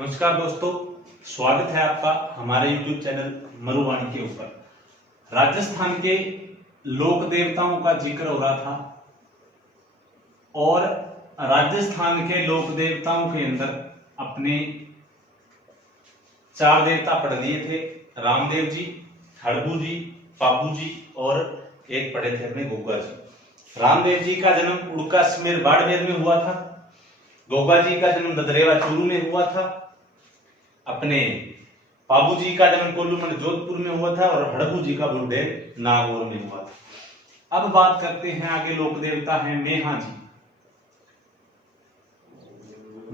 नमस्कार दोस्तों, स्वागत है आपका हमारे YouTube चैनल मरुवाणी के ऊपर। राजस्थान के लोक देवताओं का जिक्र हो रहा था और राजस्थान के लोक देवताओं के अंदर अपने 4 देवता पढ़ लिए थे, रामदेव जी, हड़बू जी, पाबू जी और एक पढ़े थे अपने गोगा जी। रामदेव जी का जन्म उड़का समेर बाड़मेर में हुआ था। गोगा जी का जन्म ददरेवा चूरू में हुआ था। अपने पाबू जी का जन्म कोल्लू में जोधपुर में हुआ था और हड़बू जी का बुंदेल नागौर में हुआ था। अब बात करते हैं आगे लोक देवता हैं मेहा जी।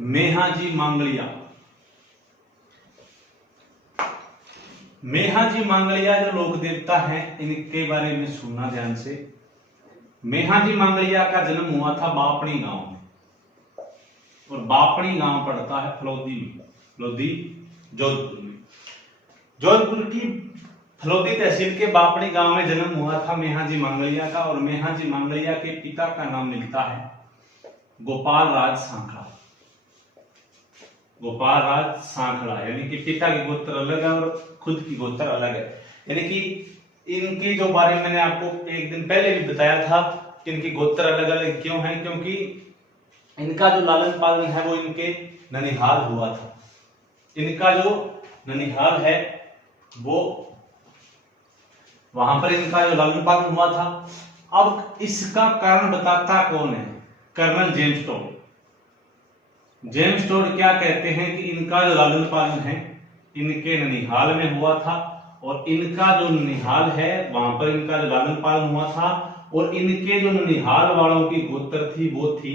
मेहा जी मांगलिया। मेहा जी मांगलिया जो लोक देवता हैं इनके बारे में सुनना ध्यान से। मेहा जी मांगलिया का जन्म हुआ था बापणी गांव में और बापणी गांव पड़ता है फलोदी जोधपुर में। जोधपुर की फलोदी तहसील के बापणी गांव में जन्म हुआ था मेहा जी मांगलिया का। और मेहा जी मांगलिया के पिता का नाम मिलता है गोपाल राज सांखड़ा। गोपाल राज सांखड़ा यानी कि पिता की गोत्र अलग है और खुद की गोत्र अलग है। यानी कि इनके जो बारे में मैंने आपको एक दिन पहले भी बताया था कि इनकी गोत्र अलग अलग क्यों है, क्योंकि इनका जो लालन पालन है वो इनके ननिहाल हुआ था। इनका जो ननिहाल है वो वहां पर इनका जो लालन पालन हुआ था। अब इसका कारण बताता कौन है? Colonel James Tod. James Tod क्या कहते हैं कि इनका जो लालन पालन है इनके ननिहाल में हुआ था और इनका जो ननिहाल है वहां पर इनका जो लालन पालन हुआ था और इनके जो ननिहाल वालों की गोत्र थी वो थी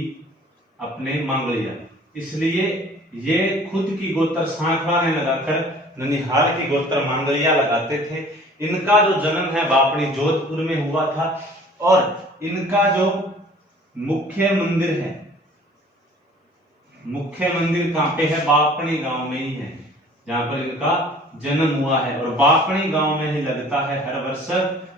अपने मांगलिया। इसलिए ये खुद की गोत्र सांखड़ा ने लगाकर ननिहाल की गोत्र मांगलिया लगाते थे। इनका जो जन्म है बापणी जोधपुर में हुआ था और इनका जो मुख्य मंदिर है, मुख्य मंदिर कहां पे है? बापणी गांव में ही है जहां पर इनका जन्म हुआ है। और बापणी गांव में ही लगता है हर वर्ष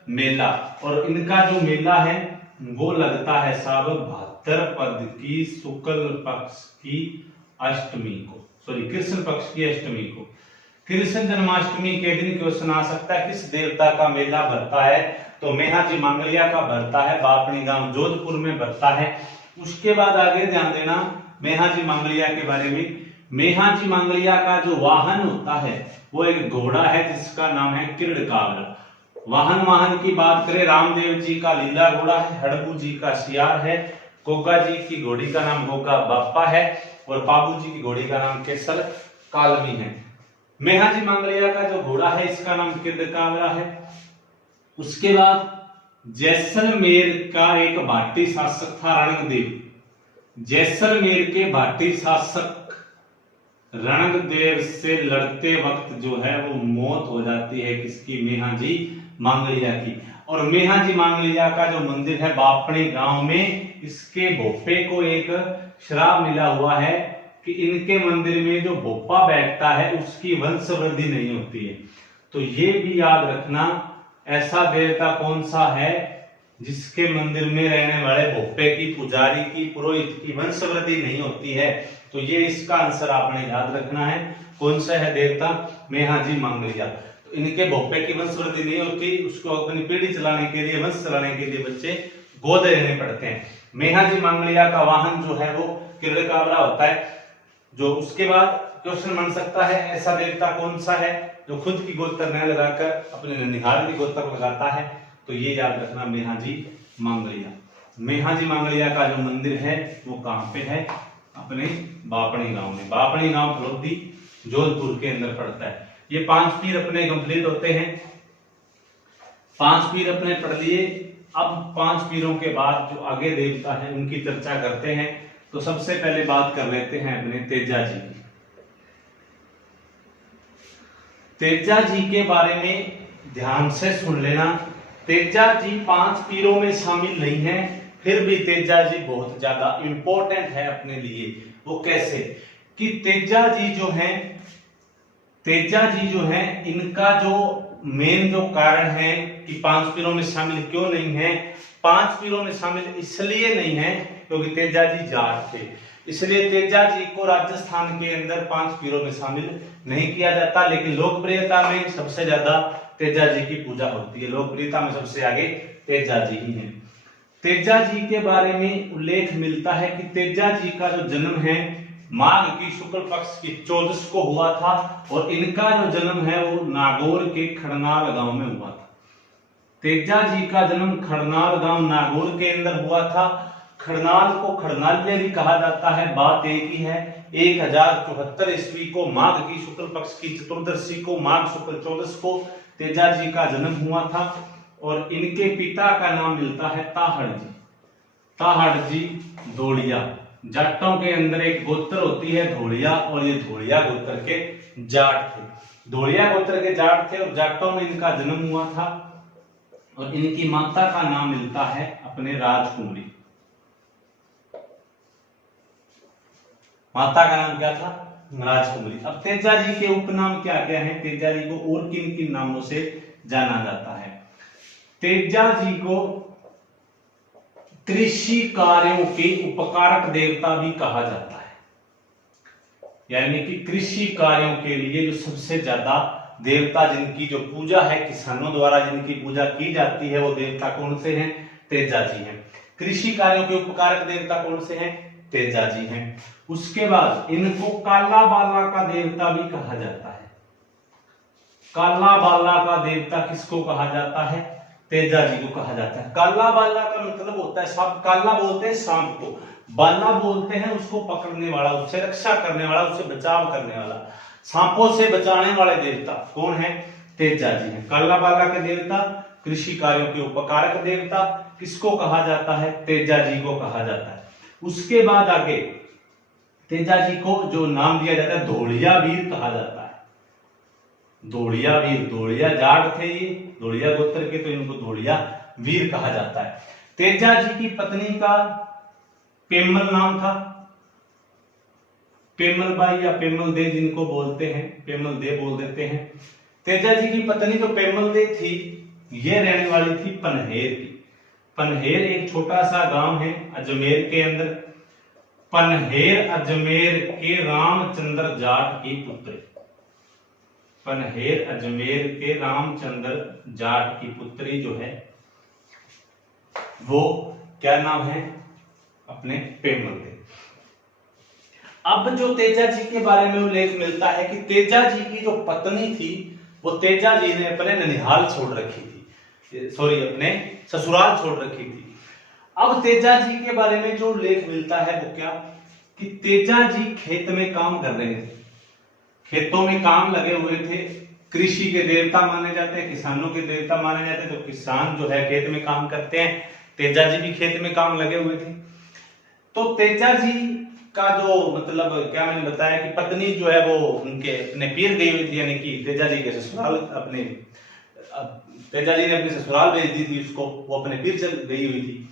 मेला और इनका जो मेला है वो लगता है साहब भाद्रपद की शुक्ल पक्ष की अष्टमी को, कृष्ण पक्ष की अष्टमी को। कृष्ण जन्माष्टमी के दिन क्वेश्चन आ सकता है किस देवता का मेला भरता है? तो मेहा जी मांगलिया का भरता है, बापणी गांव जोधपुर में भरता है। उसके बाद आगे ध्यान देना मेहा जी मांगलिया के बारे में। मेहा जी मांगलिया का जो वाहन होता है वो एक घोड़ा है जिसका नाम है किरड़कावला। वाहन की बात करें, रामदेव जी का लीला घोड़ा है, हड़बू जी का सियार है, गोगा जी की घोड़ी का नाम गोगा बाप्पा है और पाबू जी की घोड़ी का नाम केसर कालमी है। मेहा जी मांगलिया का जो घोड़ा है इसका नाम किरड़कावला है। उसके बाद जैसलमेर का एक भाटी शासक था रणकदेव। जैसलमेर के भाटी शासक रणकदेव से लड़ते वक्त जो है वो मौत हो जाती है किसकी? मेहा जी मांगलिया की। और मेहा जी मांगलिया का जो मंदिर है बापणी गांव में, इसके भोपे को एक श्राप मिला हुआ है कि इनके मंदिर में जो भोपा बैठता है उसकी वंश वृद्धि नहीं होती है। तो ये भी याद रखना, ऐसा देवता कौन सा है जिसके मंदिर में रहने वाले भोपे की, पुजारी की, पुरोहित की वंश वृद्धि नहीं होती है? तो ये इसका आंसर आपने याद रखना है। कौन सा है देवता? मेहा जी मांगलिया। तो इनके भोपे की वंश वृद्धि नहीं होती, उसको अपनी पीढ़ी चलाने के लिए, वंश चलाने के लिए बच्चे गोद लेने पड़ते हैं। मेहा जी मांगलिया का वाहन जो है वो किरड़कावला होता है। जो उसके बाद क्वेश्चन बन सकता है ऐसा देवता कौन सा है जो खुद की गोत्र न लगाकर अपने ननिहाल की गोत्र लगाता है? तो ये याद रखना मेहा जी मांगलिया। मेहा जी मांगलिया का जो मंदिर है वो कहां पे है? अपने बापणी गांव में। बापणी गांव फलोदी जोधपुर के अंदर पड़ता है। ये 5 पीर अपने कंप्लीट होते हैं। 5 पीर अपने पढ़ लिए। अब 5 पीरों के बाद जो आगे देवता है उनकी चर्चा करते हैं। तो सबसे पहले बात कर लेते हैं अपने तेजा जी की। तेजा जी के बारे में ध्यान से सुन लेना। तेजा जी 5 पीरों में शामिल नहीं है, फिर भी तेजा जी बहुत ज्यादा इंपॉर्टेंट है अपने लिए। वो कैसे कि तेजा जी जो है इनका जो मेन जो कारण है कि 5 पीरों में शामिल क्यों नहीं है? 5 पीरों में शामिल इसलिए नहीं है क्योंकि तेजा जी जाट थे। इसलिए तेजा जी को राजस्थान के अंदर 5 पीरों में शामिल नहीं किया जाता, लेकिन लोकप्रियता में सबसे ज्यादा तेजा जी की पूजा होती है। लोकप्रियता में सबसे आगे तेजा जी ही हैं। तेजा जी के बारे में उल्लेख मिलता है कि तेजा जी का जो जन्म है माघ की शुक्ल पक्ष की 14 को हुआ था, और इनका जो जन्म है वो नागौर के खड़नाल गांव में हुआ था। तेजा जी का जन्म खड़नाल गांव नागौर के अंदर हुआ था। खड़नाल को खड़नाल्य भी कहा जाता है। बात एक ही है, 1074 ईस्वी को माघ की शुक्ल पक्ष की चतुर्दशी को माघ शुक्ल 14 को तेजा जी का जन्म हुआ था, और इनके पिता का नाम मिलता है ताहड़ जी। ताहड़ जी धोलिया, जाटों के अंदर एक गोत्र होती है धोलिया, और ये धोलिया गोत्र के जाट थे। धोलिया गोत्र के जाट थे और जाटों में इनका जन्म हुआ था, और इनकी माता का नाम मिलता है अपने राजकुमारी। माता का नाम क्या था? राजकुमारी। अब तेजा जी के उपनाम क्या क्या हैं? तेजा जी को और किन किन नामों से जाना जाता है? तेजा जी को कृषि कार्यों के उपकारक देवता भी कहा जाता है, यानी कि कृषि कार्यों के लिए जो सबसे ज्यादा देवता जिनकी जो पूजा है, किसानों द्वारा जिनकी पूजा की जाती है, वो देवता कौन से हैं? तेजा जी हैं। कृषि कार्यों के उपकारक देवता कौन से हैं? तेजा जी हैं। उसके बाद इनको काला बाला का देवता भी कहा जाता है। काला बाला का देवता किसको कहा जाता है? तेजा जी को कहा जाता है। काला बाला का मतलब होता है सांप। काला बोलते हैं सांप को, बाला बोलते हैं उसको पकड़ने वाला, उससे रक्षा करने वाला, उससे बचाव करने वाला, सांपों से बचाने वाले देवता कौन है? तेजा जी हैं। काला बाला के देवता, कृषि कार्यों के उपकारक देवता किसको कहा जाता है? तेजा जी को कहा जाता है। उसके बाद आगे तेजा जी को जो नाम दिया जाता है धोलिया वीर कहा जाता है। धोलिया वीर, धोलिया जाट थे ये, धोलिया गोत्र के, तो इनको धोलिया वीर कहा जाता है। तेजा जी की पत्नी का पेमल नाम था, पेमल बाई या पेमल दे जिनको बोलते हैं, पेमल दे बोल देते हैं। तेजा जी की पत्नी जो पेमल दे थी, ये रहने वाली थी पनहेर की। पनहेर एक छोटा सा गांव है अजमेर के अंदर। पनहेर अजमेर के रामचंद्र जाट की पुत्री। पनहेर अजमेर के रामचंद्र जाट की पुत्री जो है वो क्या नाम है? अपने पेमल दे। अब जो तेजा जी के बारे में उल्लेख मिलता है कि तेजा जी की जो पत्नी थी वो तेजा जी ने अपने ननिहाल छोड़ रखी थी, सॉरी अपने ससुराल छोड़ रखी थी। अब तेजा जी के बारे में जो उल्लेख मिलता है वो क्या कि तेजा जी खेत में काम कर रहे थे, खेतों में काम लगे हुए थे। कृषि के देवता माने जाते हैं, किसानों के देवता माने जाते हैं, तो किसान जो है खेत में काम करते हैं। तेजा जी भी खेत में काम लगे हुए थे। तो तेजा जी का जो मतलब क्या मैंने बताया कि पत्नी जो है वो उनके अपने पीर गई हुई थी, यानी कि तेजा जी के ससुराल, अपने तेजा जी ने अपने ससुराल भेज दी थी उसको, वो अपने पीर चल गई हुई थी।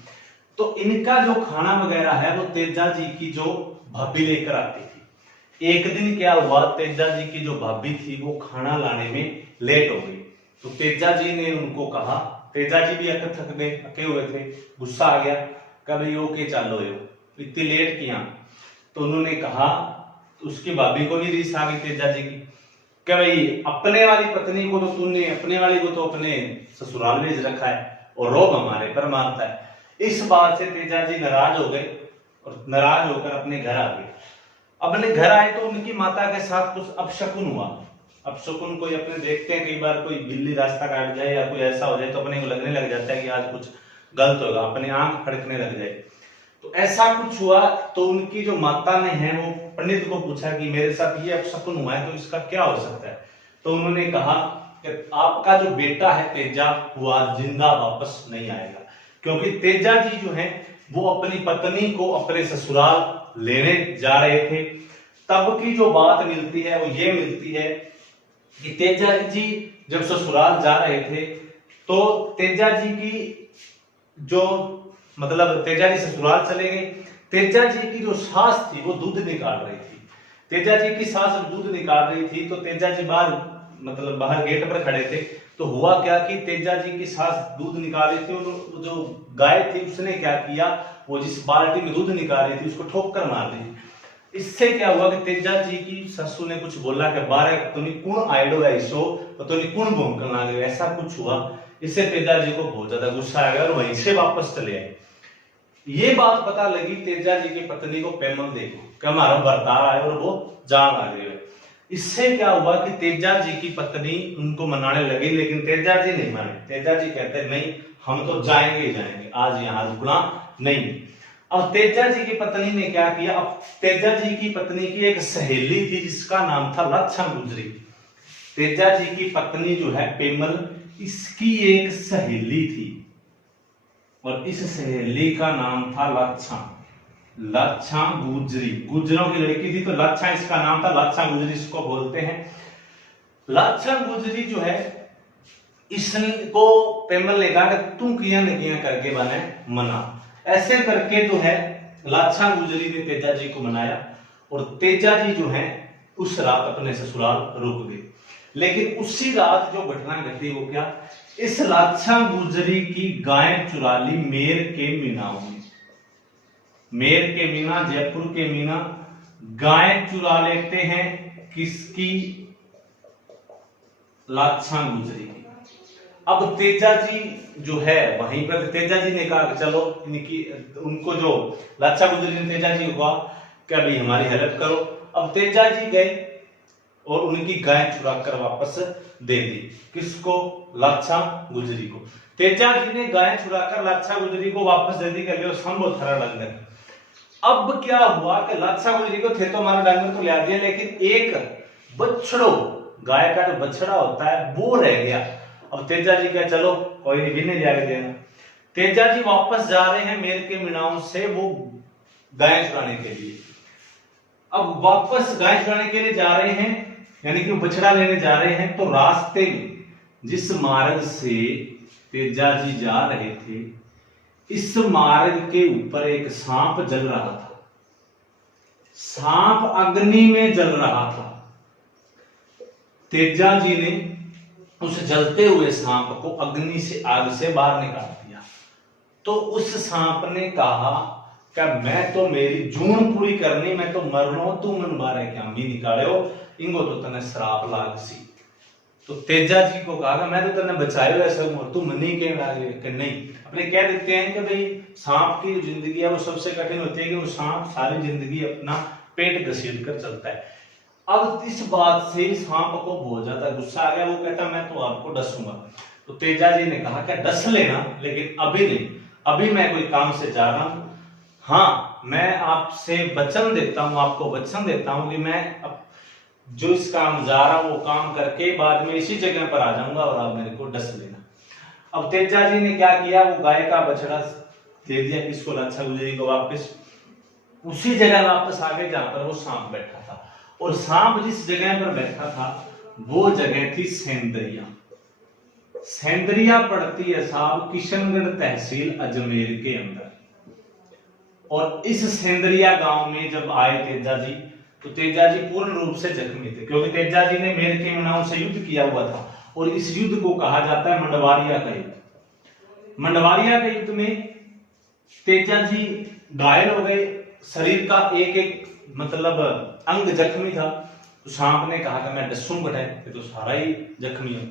तो इनका जो खाना वगैरह है वो तेजा जी की जो भाभी लेकर आती थी। एक दिन क्या हुआ, तेजा जी की जो भाभी थी वो खाना लाने में लेट हो गई। तो तेजा जी ने उनको कहा, तेजा जी भी थक गए, थके हुए थे, गुस्सा आ गया, कभी ओके चलो यो इतनी लेट किया। तो उन्होंने कहा, तो उसकी भाभी को भी रीस आ गई तेजा जी की, कि भाई अपने वाली पत्नी को तो तूने, अपने वाली को तो अपने ससुराल भेज रखा है और रोब हमारे पर मारता है। इस बात से तेजा जी नाराज हो गए और नाराज होकर अपने घर आ गए। अपने घर आए तो उनकी माता के साथ कुछ अपशकुन हुआ। अपशकुन कोई अपने देखते हैं, कई बार कोई बिल्ली रास्ता काट जाए या कोई ऐसा हो जाए तो अपने को लगने लग जाता है कि आज कुछ गलत होगा, अपने आंख फड़कने लग जाए। तो ऐसा कुछ हुआ तो उनकी जो माता ने है वो पंडित को पूछा कि मेरे साथ ये अपशकुन हुआ है तो इसका क्या हो सकता है। तो उन्होंने कहा कि आपका जो बेटा है तेजा वो आज जिंदा वापस नहीं आएगा, क्योंकि तेजा जी जो है वो अपनी पत्नी को अपने ससुराल लेने जा रहे थे। तब की जो बात मिलती है वो ये मिलती है कि तेजा जी जब ससुराल जा रहे थे तो तेजा जी की जो मतलब तेजा जी ससुराल चले गए। तेजा जी की जो सास थी वो दूध निकाल रही थी। तेजा जी की सास दूध निकाल रही थी तो तेजा जी बाहर मतलब बाहर गेट पर खड़े थे। तो हुआ क्या कि तेजा जी की सास दूध निकाल रही थी और जो गाय थी उसने क्या किया, वो जिस बाल्टी में दूध निकाल रही थी उसको ठोक कर मार दी। इससे क्या हुआ कि तेजा जी की ससु ने कुछ बोला कि बारे तुमने कौन आइडो है इसो तो तुमने कौन भौंकन लग गए, ऐसा कुछ हुआ। इससे तेजा जी को बहुत ज्यादा गुस्सा आ गया और वहीं से वापस चले आए। ये बात पता लगी तेजा जी की पत्नी को पेमल देखो कि हमारा बर्ताव आया और वो जान आ गए। इससे क्या हुआ कि तेजा जी की पत्नी उनको मनाने लगी, लेकिन तेजा जी नहीं माने। तेजा जी कहते नहीं हम तो जाएंगे ही जाएंगे, आज यहाँ रुकना नहीं। अब तेजा जी की पत्नी ने क्या किया, अब तेजा जी की पत्नी की एक सहेली थी जिसका नाम था लाछा गुजरी। तेजा जी की पत्नी जो है पेमल, इसकी एक सहेली थी और इस सहेली का नाम था लाछा गुजरी। गुजरों की लड़की थी तो लाछा इसका नाम था, लाछा गुजरी इसको बोलते हैं। लाछा गुजरी जो है इसको पेमल ने कहा कि तू किया न किया करके बने मना। ऐसे करके जो है लाछा गुजरी ने तेजा जी को मनाया और तेजा जी जो है उस रात अपने ससुराल रुक गए। लेकिन उसी रात जो घटना घटी वो क्या, इस लाछा गुजरी की गाय चुरा ली मेर के मीना में। मेर के मीना, जयपुर के मीना गाय चुरा लेते हैं किसकी, लाछा गुजरी की। अब तेजा जी जो है वहीं पर तेजा जी ने कहा कि चलो इनकी उनको जो लाछा गुजरी ने तेजा जी को कहा कि भाई हमारी हेल्प करो। अब तेजा जी गए और उनकी गाय चुरा कर वापस दे दी। किसको, लाछा गुजरी को। तेजा जी ने गाय चुरा कर लाछा गुजरी को वापस दे दी, कर संभव थरा डंगर। अब क्या हुआ कि लाछा गुजरी को थे तो हमारा डंगर तो ले दिया, लेकिन एक बछड़ो, गाय का जो बछड़ा होता है वो रह गया। अब तेजा जी का चलो कोई नहीं, भी नहीं जाके देना। तेजा जी वापस जा रहे हैं मेर के मीनाओं से वो गाय चुराने के लिए। अब वापस गाय चुराने के लिए जा रहे हैं, यानी कि बछड़ा लेने जा रहे हैं, तो रास्ते में जिस मार्ग से तेजा जी जा रहे थे इस मार्ग के ऊपर एक सांप जल रहा था। सांप अग्नि में जल रहा था। तेजा जी ने उस जलते हुए सांप को अग्नि से, आग से बाहर निकाल दिया। तो उस सांप ने कहा कि मैं तो मेरी जून पूरी करनी, मैं तो मरनो, तू मन बारे क्या मी निकालो, इंगो तो तने श्राप लाग सी। तो तेजा जी को कहा मैं तो तने बचायो ऐसा तू मनी के लागे कि नहीं। अपने कह देते हैं कि भाई सांप की जिंदगी है वो सबसे कठिन होती है कि वो सांप सारी जिंदगी अपना पेट घसीट कर चलता है। अब इस बात से सांप को बहुत ज्यादा गुस्सा आ गया, वो कहता मैं तो आपको डसूंगा। तो तेजा जी ने कहा कि डस लेना, लेकिन अभी नहीं, अभी मैं कोई काम से जा रहा हूं। हाँ, मैं आपसे वचन देता हूं, आपको वचन देता हूं कि मैं जो इस काम जा रहा हूं वो काम करके बाद में इसी जगह पर आ जाऊंगा और आप मेरे को डस लेना। अब तेजा जी ने क्या किया, वो गाय का बछड़ा दे दिया किसको, लाछा गुजरी को, वापस उसी जगह वापस आ गए जहां पर वो सांप बैठा था। और सांप जिस जगह पर बैठा था वो जगह थी सेंदरिया। सेंदरिया पड़ती है साहब किशनगढ़ तहसील अजमेर के अंदर। और इस सेंदरिया गांव में जब आए तेजा जी, तो तेजा जी पूर्ण रूप से जख्मी थे, क्योंकि तेजा जी ने मेर के मीनाओं से युद्ध किया हुआ था और इस युद्ध को कहा जाता है मंडवारिया का युद्ध। मंडवारिया के युद्ध में तेजा जी घायल हो गए, शरीर का एक एक मतलब अंग जख्मी था। तो सांप ने कहा कि मैं डसूं बटाए, तो सारा ही जख्मी हो।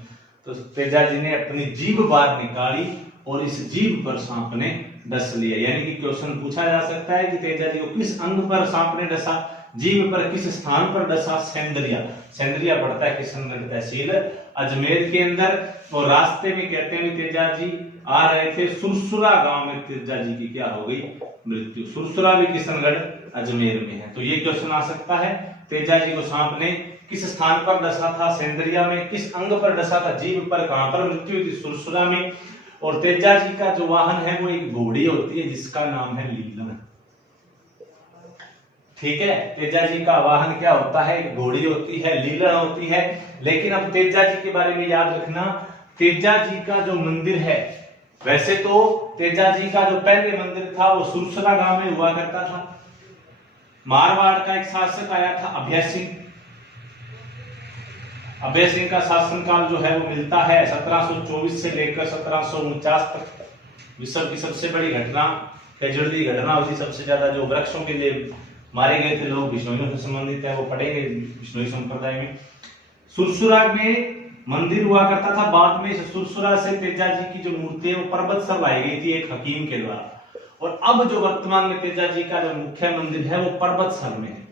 तो तेजा जी ने अपनी जीभ बाहर निकाली और इस जीभ पर सांप ने डस लिया। यानी कि क्वेश्चन पूछा जा सकता है कि तेजा जी को किस अंग पर सांप ने डसा, जीभ पर किस स्थान पर डसा, सेंदरिया। सेंदरिया पड़ता है किशनगढ़ तहसील अजमेर के अंदर। और रास्ते में कहते हैं तेजा जी आ रहे थे, सुरसुरा गांव में तेजा जी की क्या हो गई, मृत्यु। सुरसुरा भी किशनगढ़ अजमेर में है। तो ये क्वेश्चन आ सकता है, तेजा जी को सांप ने किस स्थान पर डसा था, सेंदरिया में, किस अंग पर डसा था, जीभ पर, कहां पर मृत्यु हुई थी, सुरसुरा में। और तेजा जी का जो वाहन है वो एक घोड़ी होती है जिसका नाम है लीलन। ठीक है, तेजा जी का वाहन क्या होता है, एक घोड़ी होती है, लीलन होती है। लेकिन अब तेजा जी के बारे में याद रखना, तेजा जी का जो मंदिर है, वैसे तो तेजा जी का जो पहले मंदिर था वो सुरसुरा गांव में हुआ करता था। मारवाड़ का एक शासक आया था अभय सिंह, अभय सिंह का शासनकाल जो है वो मिलता है 1724 से लेकर 1749 तक। विश्व की सबसे बड़ी घटना कैजुअली घटना हुई, सबसे ज्यादा जो वृक्षों के लिए मारे गए थे लोग बिश्नोइयों से संबंधित है, वो पढ़ेंगे बिश्नोई संप्रदाय में। सुरसुरा में मंदिर हुआ करता था, बाद में सुरसुरा से तेजा जी की जो मूर्ति है वो पर्वत सर लाई गई थी एक हकीम के द्वारा, और अब जो वर्तमान में तेजा जी का जो मुख्य मंदिर है वो पर्वत सर में है।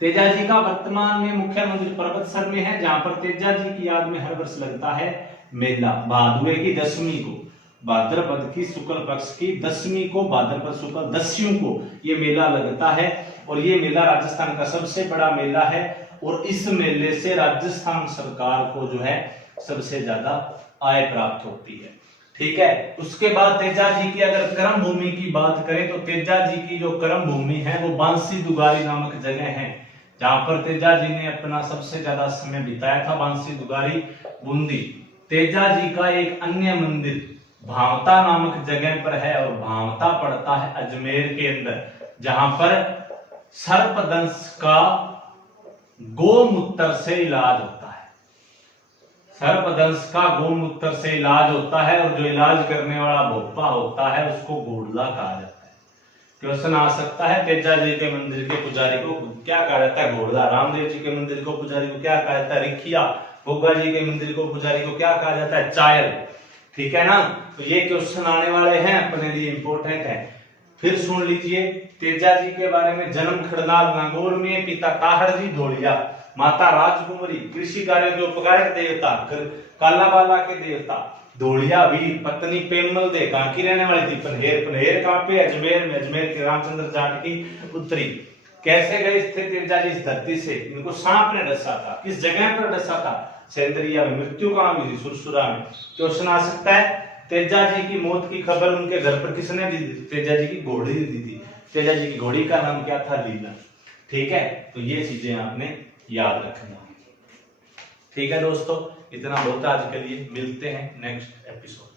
तेजा जी का वर्तमान में मुख्य मंदिर पर्वत सर में है, जहां पर तेजा जी की याद में हर वर्ष लगता है मेला। भादुए की दशमी को, भाद्रपद की शुक्ल पक्ष की दशमी को, भाद्रपद शुक्ल दस्यु को ये मेला लगता है, और ये मेला राजस्थान का सबसे बड़ा मेला है, और इस मेले से राजस्थान सरकार को जो है सबसे ज्यादा आय प्राप्त होती है। ठीक है, उसके बाद तेजा जी की अगर कर्म भूमि की बात करें तो तेजा जी की जो कर्म भूमि है वो बांसी दुगारी नामक जगह है, जहां पर तेजा जी ने अपना सबसे ज्यादा समय बिताया था। बांसी दुगारी बूंदी। तेजा जी का एक अन्य मंदिर भावता नामक जगह पर है, और भावता पड़ता है अजमेर के अंदर, जहां पर सर्पदंश का गोमूत्र से इलाज होता है। सर्पदंश का गोमूत्र से इलाज होता है, और जो इलाज करने वाला भोपा होता है उसको घोड़ला कहा जाता है। क्वेश्चन आ सकता है तेजा जी के मंदिर के पुजारी को क्या कहा जाता है? घोड़ला। रामदेव जी के मंदिर को पुजारी को क्या कहा जाता है? रिखिया। गोगा जी के मंदिर को पुजारी को क्या कहा जाता है? चायल। ठीक है ना, तो ये क्वेश्चन आने वाले हैं, अपने लिए इंपॉर्टेंट है। फिर सुन लीजिए तेजा जी के बारे में। जन्म खड़नाल नागौर में, पिता ताहड़ जी धोलिया, माता राजकुमारी, कृषि कार्य के उपकारक देवता, कालाबाला के देवता धोलिया वीर, पत्नी पेमल दे, कहां की रहने वाली थी? पनहेर। पनहेर कहां पे? अजमेर में। अजमेर के रामचंद्र जाट की पुत्री। कैसे गए थे तेजा जी इस धरती से? इनको सांप ने डसा था। किस जगह पर डसा था? सेंद्रिया में। मृत्यु कहां हुई थी? सुरसुरा में। क्वेश्चन आ सकता है तेजा जी की मौत की खबर उनके घर पर किसने दी थी? तेजा जी की घोड़ी दी थी। तेजा जी की घोड़ी का नाम क्या था? लीला। ठीक है, तो ये चीजें आपने याद रखना। ठीक है दोस्तों, इतना बहुत आज के लिए। मिलते हैं नेक्स्ट एपिसोड।